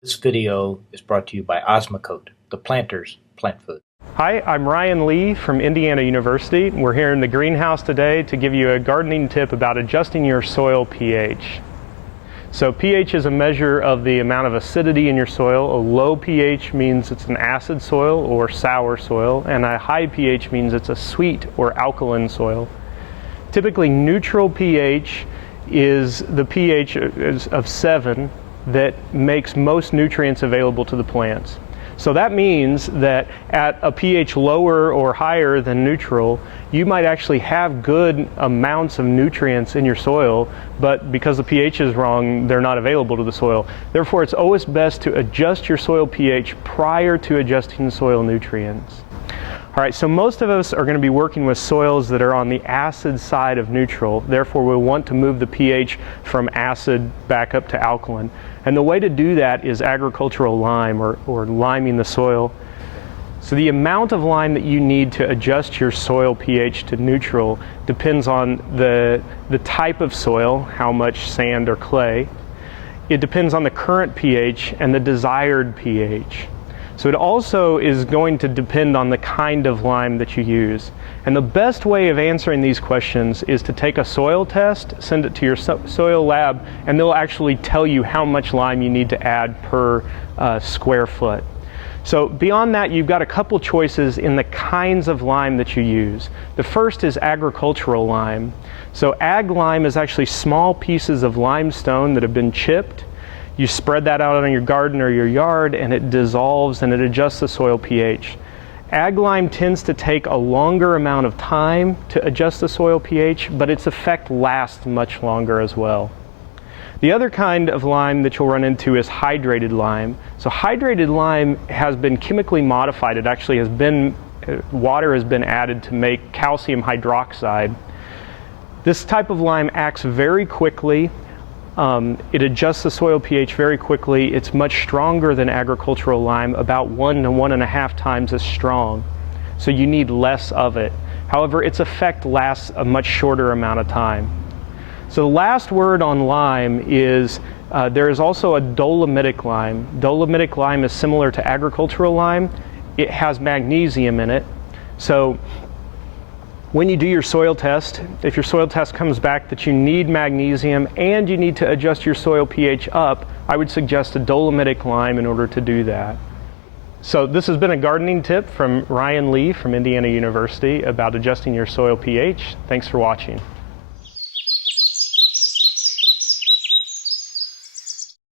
This video is brought to you by Osmocote, the planter's plant food. Hi, I'm Ryan Lee from Indiana University. We're here in the greenhouse today to give you a gardening tip about adjusting your soil pH. So pH is a measure of the amount of acidity in your soil. A low pH means it's an acid soil or sour soil, and a high pH means it's a sweet or alkaline soil. Typically, neutral pH is the pH of 7 that makes most nutrients available to the plants. So that means that at a pH lower or higher than neutral, you might actually have good amounts of nutrients in your soil, but because the pH is wrong, they're not available to the soil. Therefore, it's always best to adjust your soil pH prior to adjusting soil nutrients. All right, so most of us are going to be working with soils that are on the acid side of neutral. Therefore, we'll want to move the pH from acid back up to alkaline. And the way to do that is agricultural lime or liming the soil. So the amount of lime that you need to adjust your soil pH to neutral depends on the type of soil, how much sand or clay. It depends on the current pH and the desired pH. So it also is going to depend on the kind of lime that you use. And the best way of answering these questions is to take a soil test, send it to your soil lab, and they'll actually tell you how much lime you need to add per square foot. So beyond that, you've got a couple choices in the kinds of lime that you use. The first is agricultural lime. So ag lime is actually small pieces of limestone that have been chipped. You spread that out on your garden or your yard, and it dissolves and it adjusts the soil pH. Ag lime tends to take a longer amount of time to adjust the soil pH, but its effect lasts much longer as well. The other kind of lime that you'll run into is hydrated lime. So hydrated lime has been chemically modified. It actually has been, water has been added to make calcium hydroxide. This type of lime acts very quickly. It adjusts the soil pH very quickly. It's much stronger than agricultural lime, about 1 to 1.5 times as strong. So you need less of it. However, its effect lasts a much shorter amount of time. So the last word on lime is there is also a Dolomitic lime. Dolomitic lime is similar to agricultural lime. It has magnesium in it. So when you do your soil test, if your soil test comes back that you need magnesium and you need to adjust your soil pH up, I would suggest a Dolomitic lime in order to do that. So this has been a gardening tip from Ryan Lee from Indiana University about adjusting your soil pH. Thanks for watching.